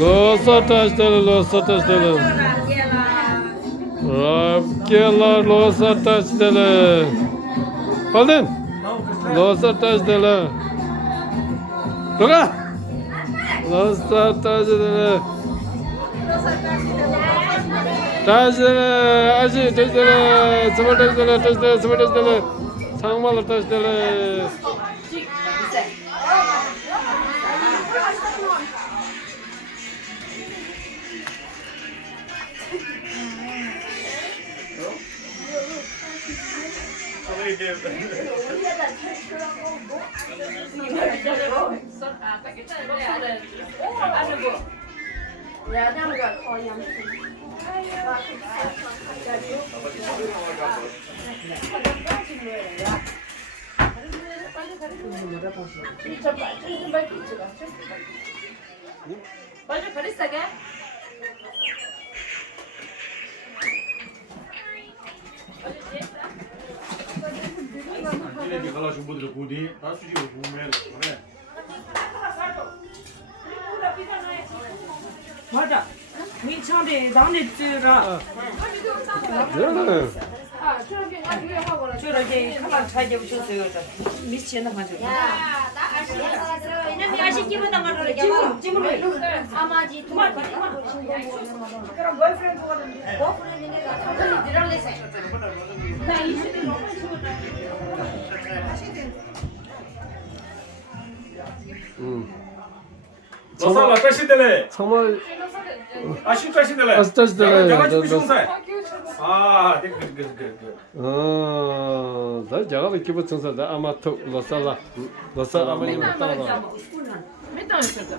Losa taşları. Rabkelar losa taşları. Paldın. Losa taşları. Toka. Losa taşları. taşları. Aşı taşları. Sıvı taşları. Sangmalı taşları. 빨리 버리세게. 이렇게 갈아준 분들은 부디 다 수직으로 구매해야 돼. 맞아. 이 차례 남의 쯔라. 쯔라 이제 가방 잘 잡으셨어요. 미치나 가지고. 야, 나 아시야. 이놈이 아시기보다 말을 찜으로. 아마지 그럼 보이프렌드가 되는데. 보프렌드가 저기 들어올래서. 나 이슬이 너무 좋다. 너살 어떠신데래? 정말 아쉽다신데래? 아쉽다신데래. 내가 지금凶살. 아, 나 자가 기분 청사다 아마토 로살라. 로살 아마니 따라. 맨날 했었다.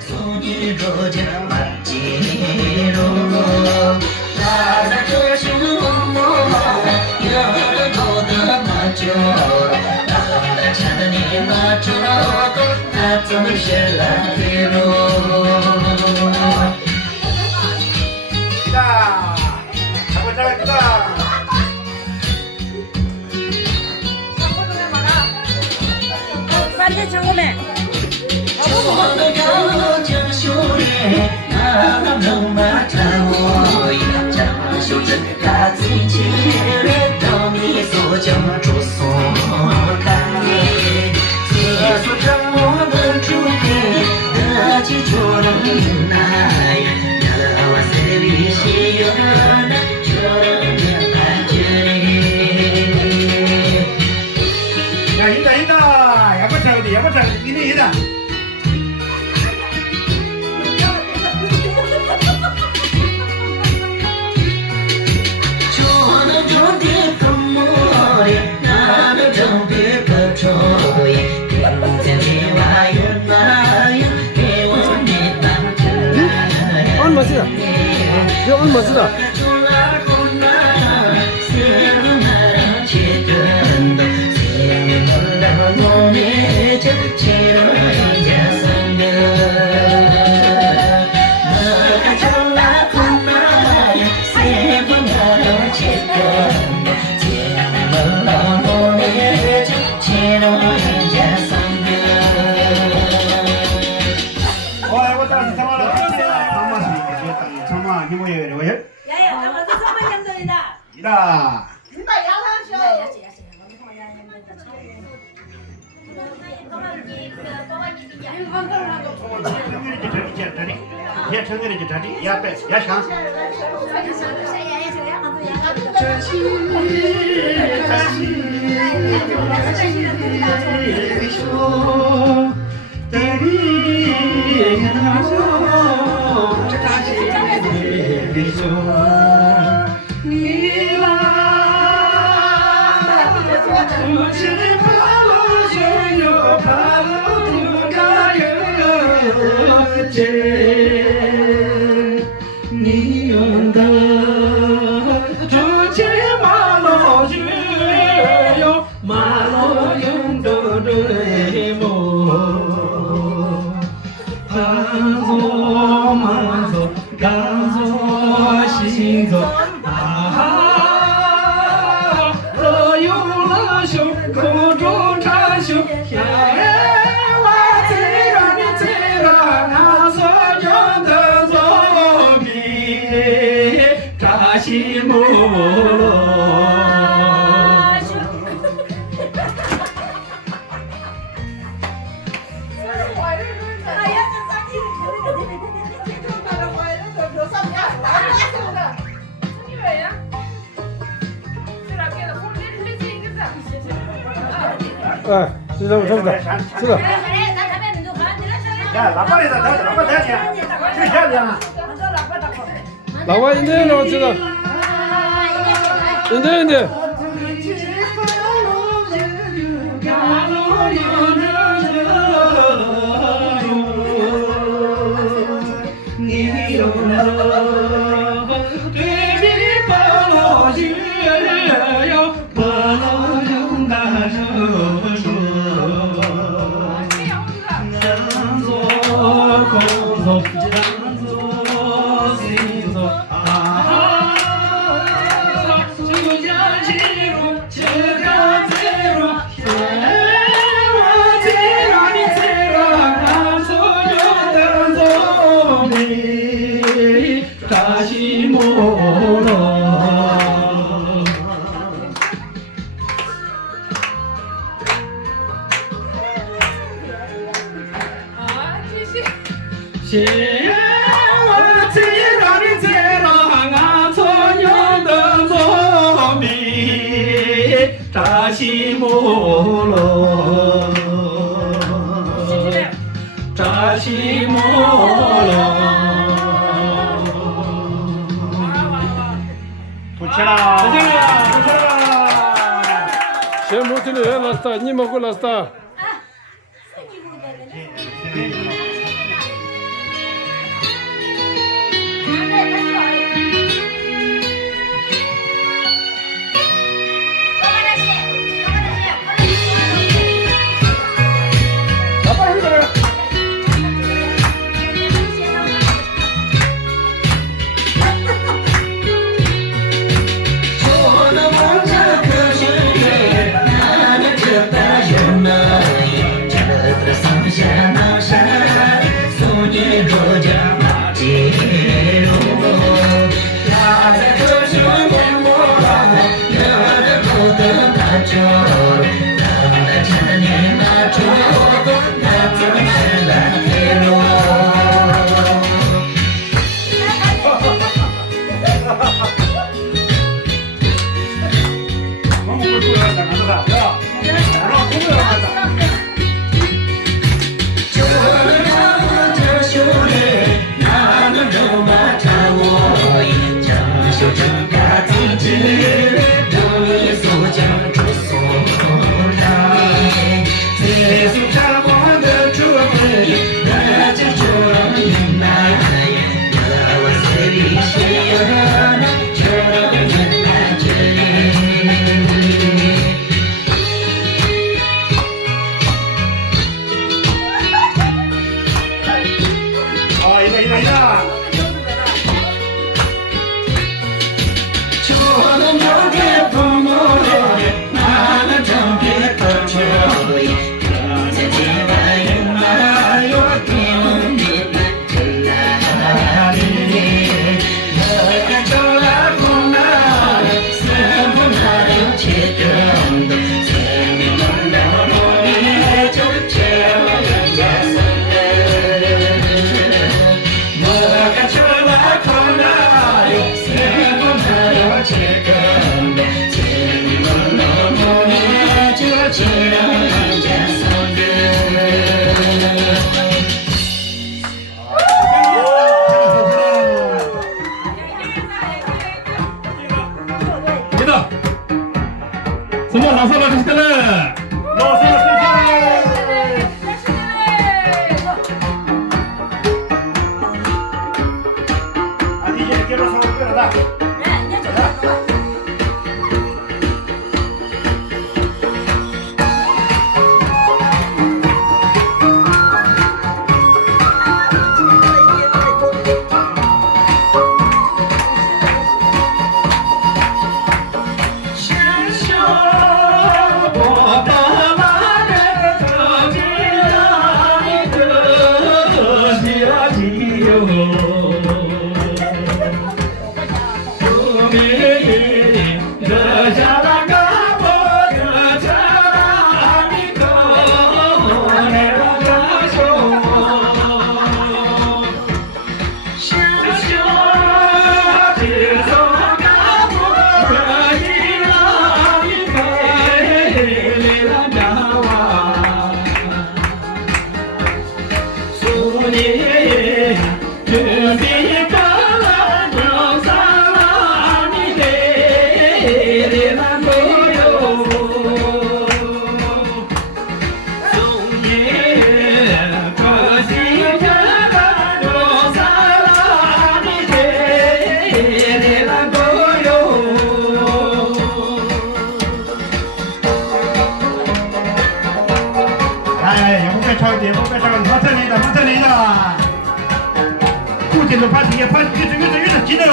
손이 거지는 맞지로 나가 조심은 여러보다 맞춰라 나가 찾으니 맞춰라 나쯤을 신랑기로 자, 잡아 크다. 빨리 장군해. 저도 정수리 나는 너무 타워 장수들 같은 집에 떠니 소정 주소 가니 소정 모든 주께 다시 조는 나이 나와 세비시여는 저는 간절히 야, 이다. 야바차거든. 이네 이다. 저는 저기 금물이 나는 저기 거쳐이 평생이 와요 나요 대원이 땅들나요 얼마 쓰다. 이거 얼마 쓰다. 야야, 아마 그 선반 양들이다. 이다. 야지. 也成个人就这里，也白也香。哎，知道不？是的，是的。呀，老爸的在这，老爸在这，就这样。老外印度了，知道。印度。先不听了，拉萨，你们过拉萨。Chora 别动。什么老少老师的了？老师老师。啊，你先给我说个的。越着急了。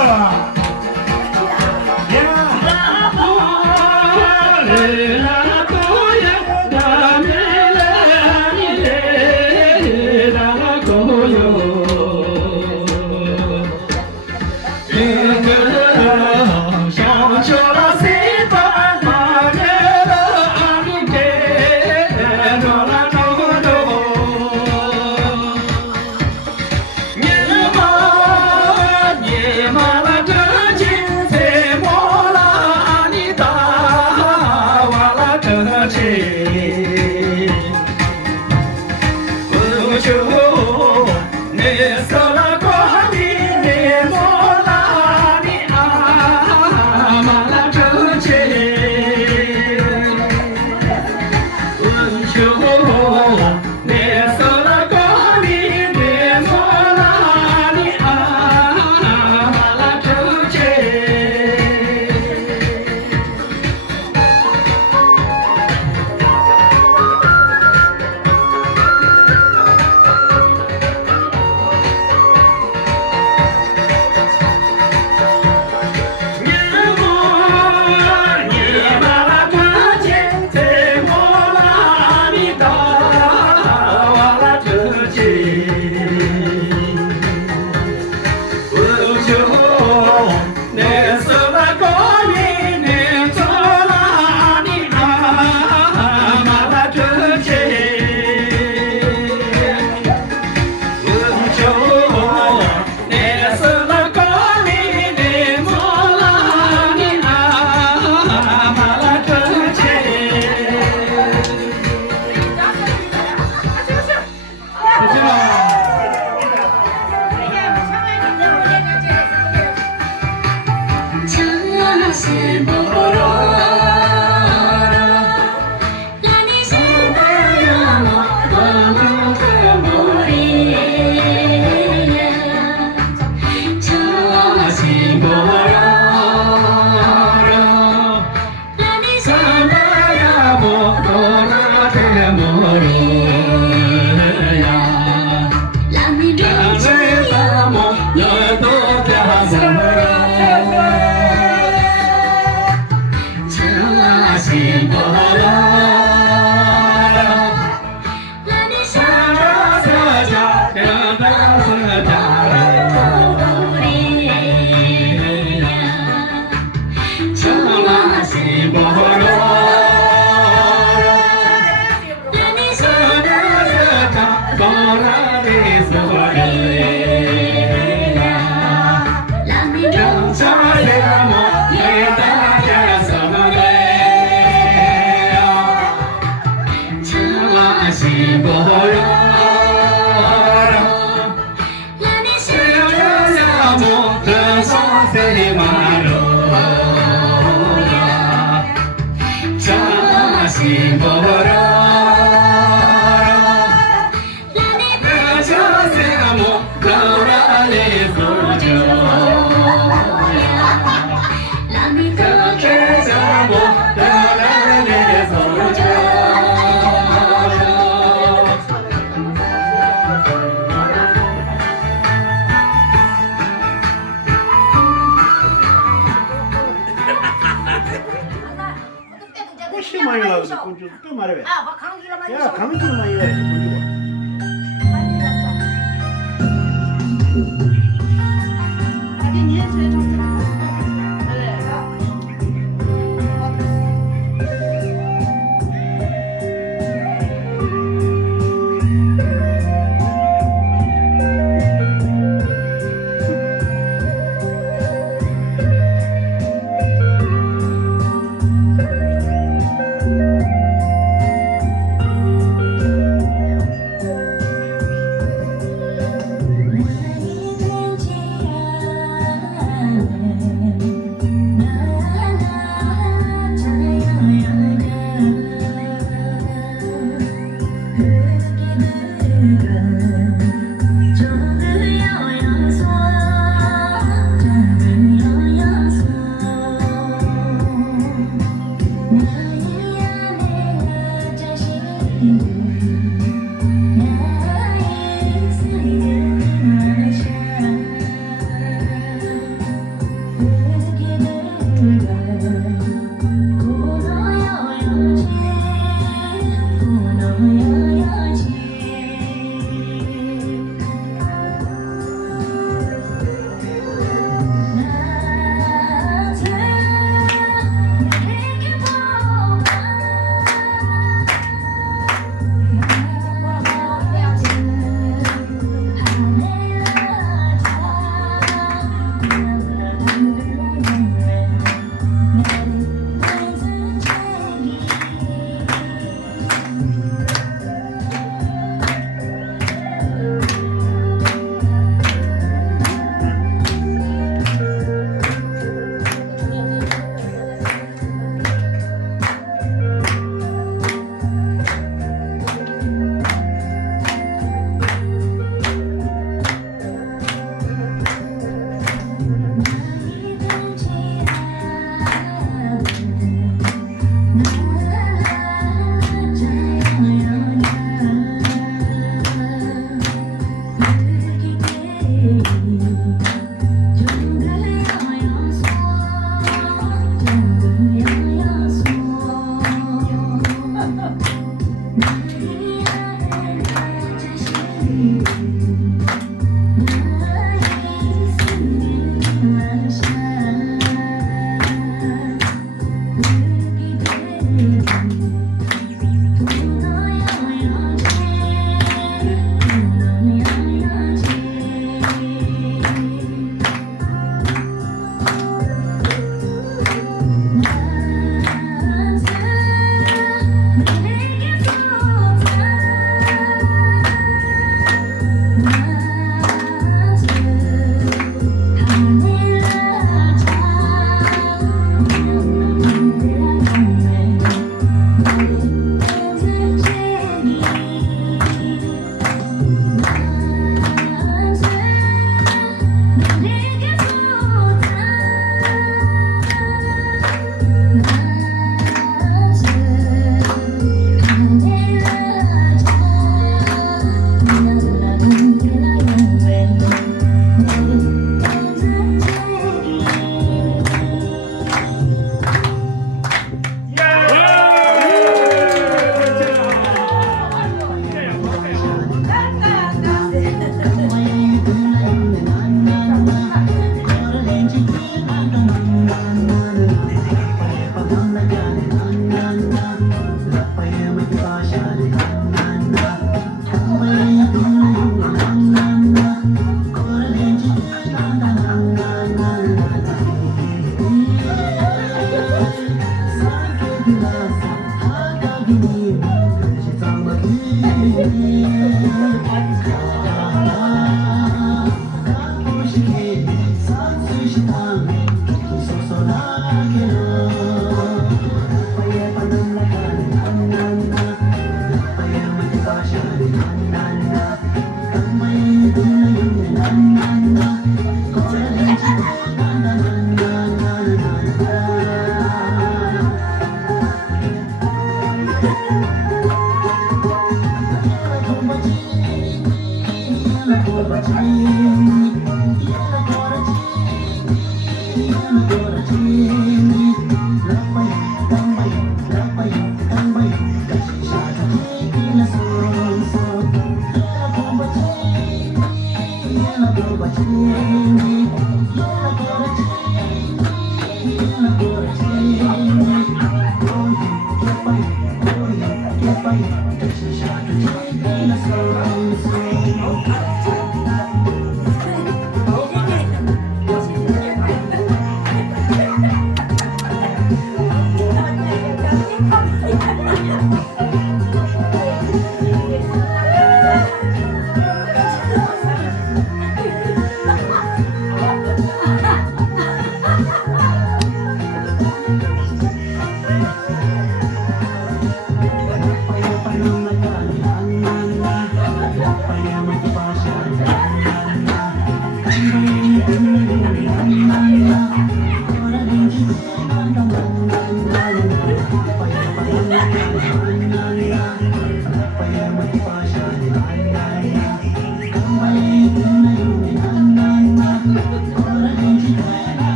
많이 나오지. 군주 또 말해. 아, 막 강주라 많이 야, 가면줄 많이 가야지. 군주가. Hãy subscribe cho kênh Ghiền Mì Gõ để không bỏ lỡ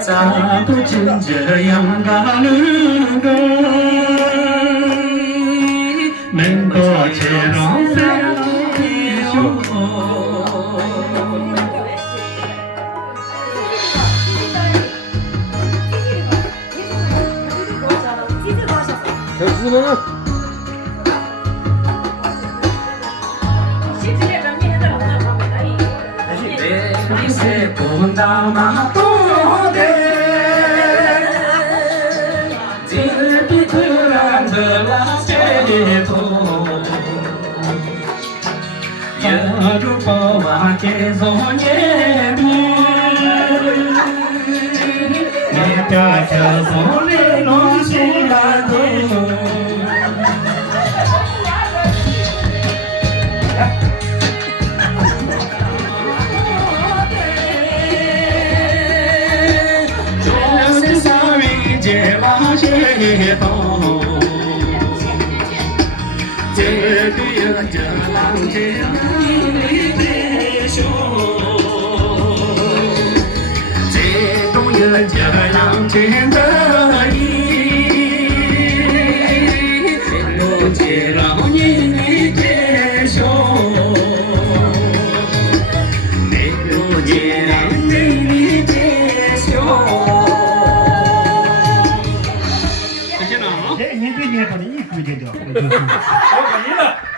자도 진저 양가는 거 맹도처럼 살아요 됐으면은 내 본다마 또대 지르기트란 들라제도 여주보와 개소예비 내가 겨소리 놓으시라도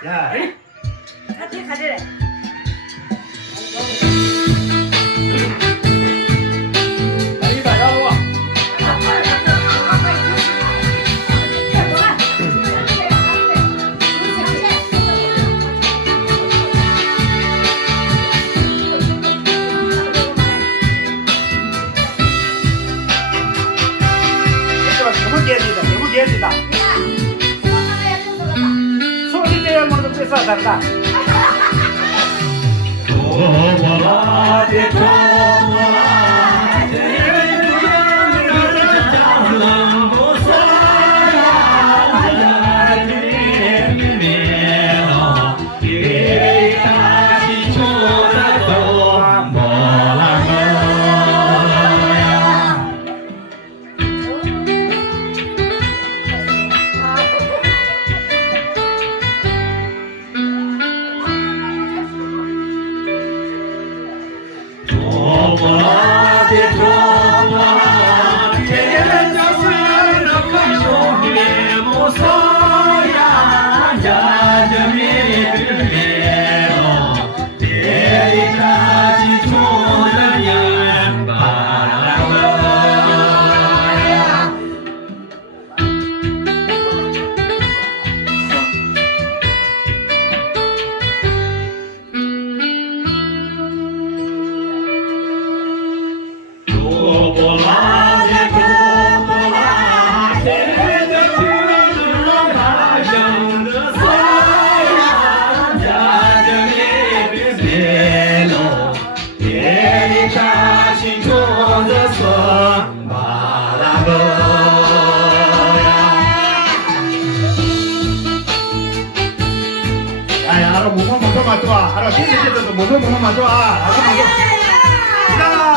야, 같이 가지래. 너무 개지다. 소리 내야 뭐도 뺏어 달라. 무서야 자점이 빌메로 대리까지 조는 양바라거야 알아 몸만 먼저 맞춰와. 알아 신세계도 몸만 맞춰와. 알아 먼저. 자.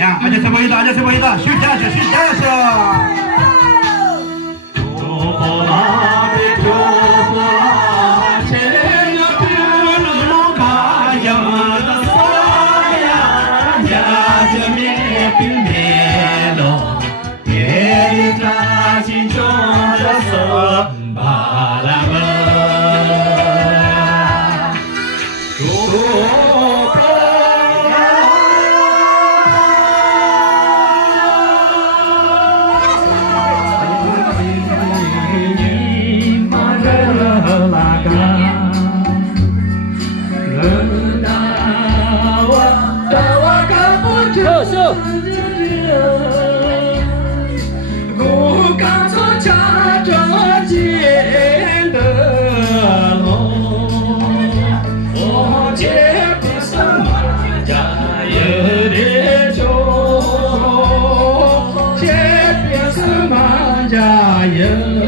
야, 아저씨 보이다, 아저씨 보이다. 슛하셔, 슛하셔. 자여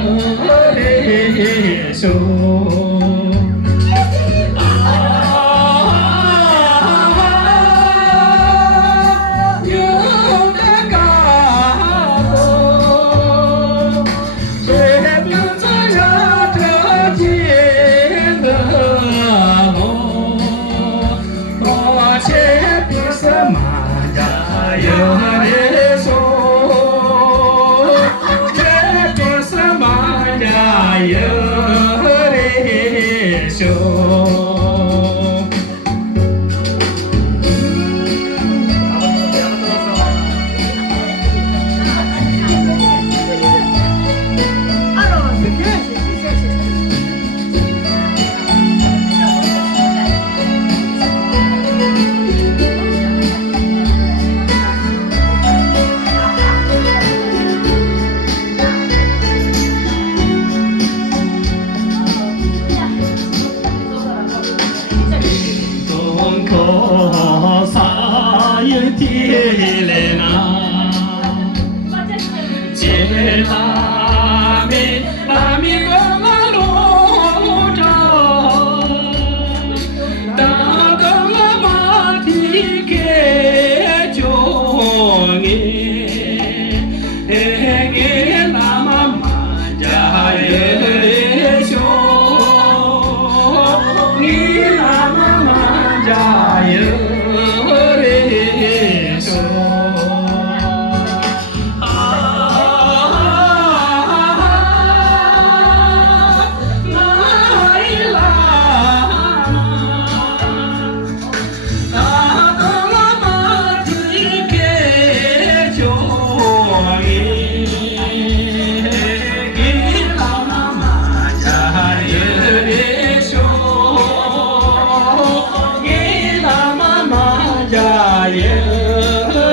耶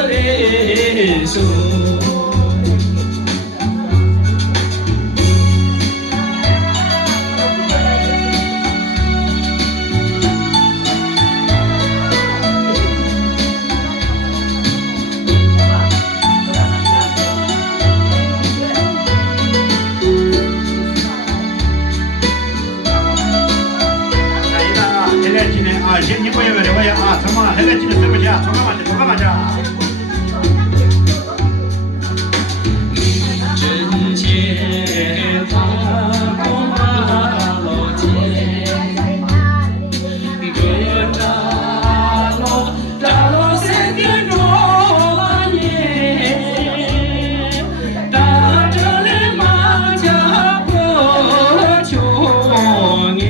嘞嗦。你不要的，我要啊，怎么？现在今天怎么讲？冲干嘛去？冲干嘛去？真切他公马老街，格扎罗三点钟耶，打着嘞马家坡穷耶。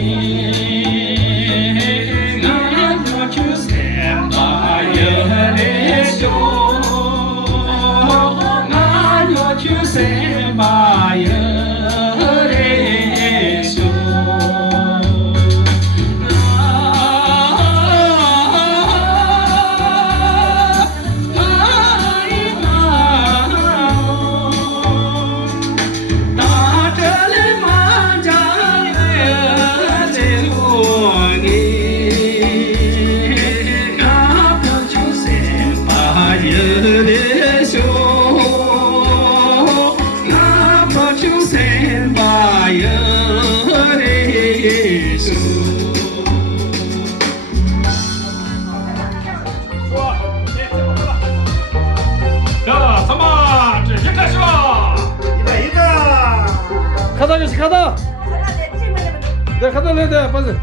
가다. 네, 가다 내야 돼, 빨리.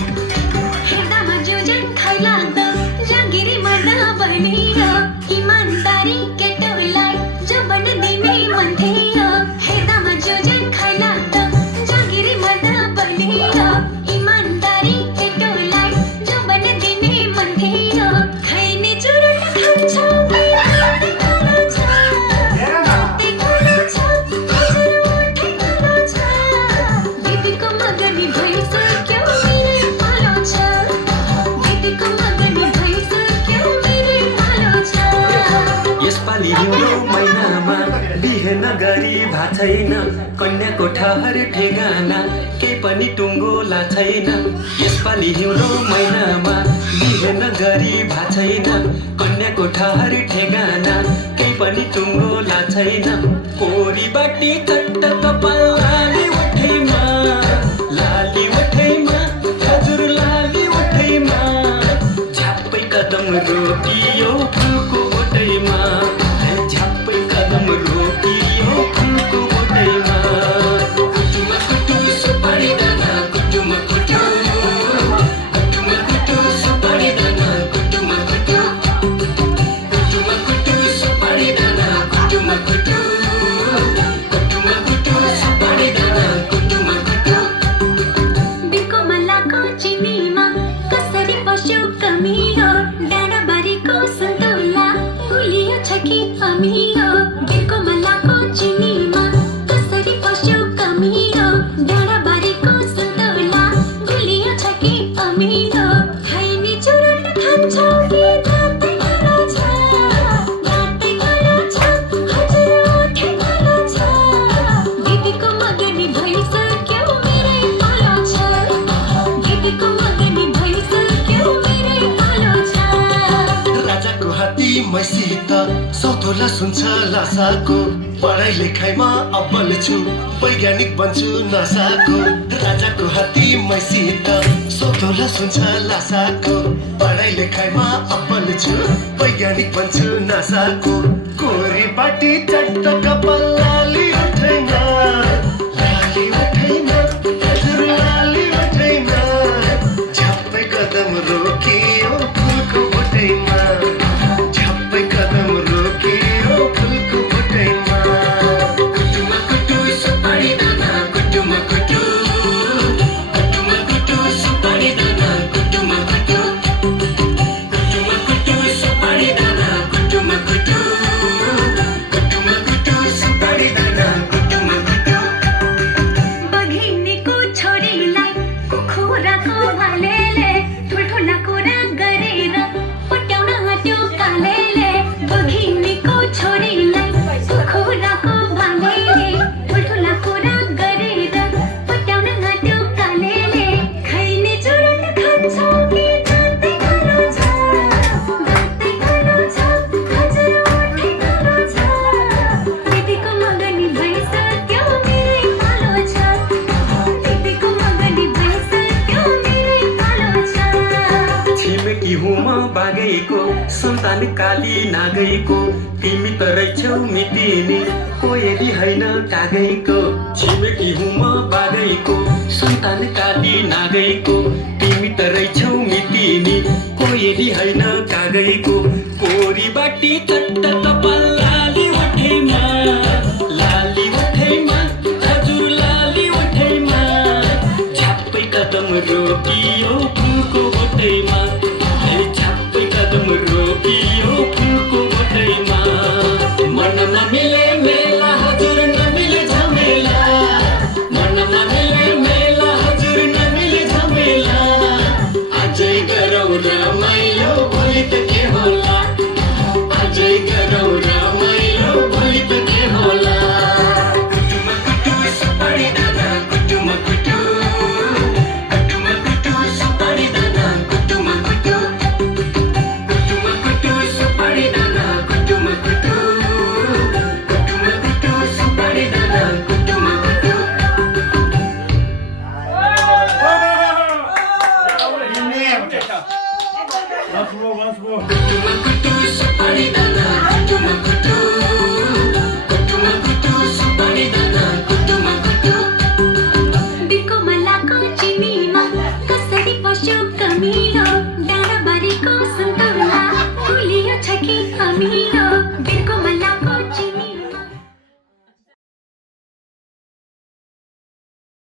हेर्दामा जोजन खैला त जागिरी मर्दा बनियो इमानदारी केटोलाई जबन दिने मन थियो हेर्दामा जोजन खैला त जागिरी मर्दा बनियो इमानदारी केटोलाई जबन दिने मन थियो खैने चुरन खान्छ दिदीको मगनी भइसक्यो मेरो पालो छ दिदीको मगनी भइसक्यो मेरो पालो छ यसपालि हिउँदो महिनामा बिहे नगरी भा छैन कन्याको ठहर ठेगाना केही पनि टुङ्गोला छैन यसपालि हिउँदो महिनामा बिहे नगरी भा छैन कन्याको ठहर ठेगाना केही पनि टुङ्गोला छैन कोरी बाटी चट्ट कपाल लाली उठैमा हजुर लाली उठैमा झ्याप्पै कदम रोकियो फुलको बोटैमा झ्याप्पै कदम रोकियो फुलको बोटैमा कुटुमा कुटु सुपारी दाना कुटुमा कुटु सुपारी दाना कुटुमा कुटु सुपारी दाना कुटुमा कुटु सुपारी दाना कुटुमा कुटु बिको मलाको चिनीमा कसरी बस्यो कमिलो डाँडाबारीको सन्तोला गुलियो छ कि अमिलो बिको मलाको चिनीमा कसरी बस्यो कमिलो डाँडाबारीको सन्तोला गुलियो छ कि अमिलो खैनी चुरन खान्छौ कि दाँतै कालो छ हजुर ओठै कालो छ दिदीको मगनी भइसक्यो मेरै पालो छ दिदीको मगनी भइसक्यो मेरै पालो छ राजाको हात्ती मैसित सौतोला सुन्छ लासाको पढाइ लेखाइमा अब्बल छु वैज्ञानिक बन्छु नासाको राजाको हात्ती मैसित सौतोला सुन्छ लासाको पढाइ लेखाइमा अब्बल छु वैज्ञानिक बन्छु नासाको कोरी बाटी चट्ट कपाल लाली उठैमा हजुर लाली उठैमा झ्याप्पै कदम रोकियो फुलको बोटैमा झ्याप्पै कदम रोकियो फुलको बोटैमा कुटुमा कुटु सुपारी दाना कुटुमा कुटु सुपारी दाना कुटुमा कुटु सुपारी दाना कुटुमा कुटु सुपारी दाना कुटुमा कुटु बघिनीको छोरीलाई कुखुराको भालेले ठुल्ठुला कुरा गरेर पट्याउन आँट्यो कालेले बघिनीको छोरीलाई कुखुराको भालेले ठुल्ठुला कुरा गरेर पट्याउन आँट्यो कालेले खैने चुरन खान्छौ कि दाँतै कालो छ हजुर ओठै कालो छ दिदीको मगनी भइसक्यो मेरै पालो छ दिदीको मगनी भइसक्यो मेरै पालो छ छिमेकी हुमा बागैको सन्तान काली नागैको तिमी त रहेछौ मितिनी कोयली होइन कागैको छिमेकी हुमा बागैको सन्तान काली नागैको